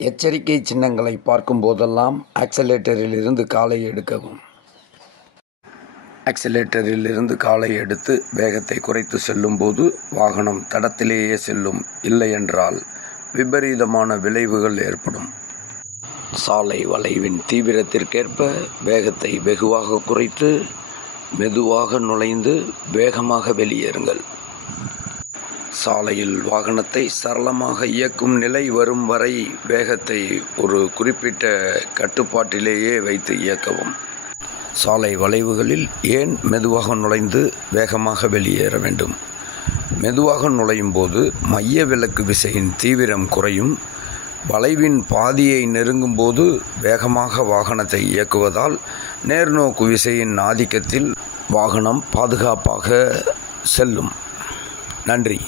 எச்சரிக்கை சின்னங்களை பார்க்கும் போதெல்லாம் ஆக்சிலேட்டரில் இருந்து காலை எடுக்கவும். ஆக்சிலேட்டரில் இருந்து காலை எடுத்து வேகத்தை குறைத்து செல்லும்போது வாகனம் தடத்திலேயே செல்லும். இல்லையென்றால் விபரீதமான விளைவுகள் ஏற்படும். சாலை வளைவின் தீவிரத்திற்கேற்ப வேகத்தை வெகுவாக குறைத்து மெதுவாக நுழைந்து வேகமாக வெளியேறுங்கள். சாலையில் வாகனத்தை சரளமாக இயக்கும் நிலை வரும் வரை வேகத்தை ஒரு குறிப்பிட்ட கட்டுப்பாட்டிலேயே வைத்து இயக்கவும். சாலை வளைவுகளில் ஏன் மெதுவாக நுழைந்து வேகமாக வெளியேற வேண்டும்? மெதுவாக நுழையும் போது மைய விலக்கு விசையின் தீவிரம் குறையும். வளைவின் பாதியை நெருங்கும் போது வேகமாக வாகனத்தை இயக்குவதால் நேர்நோக்கு விசையின் ஆதிக்கத்தில் வாகனம் பாதுகாப்பாக செல்லும். நன்றி.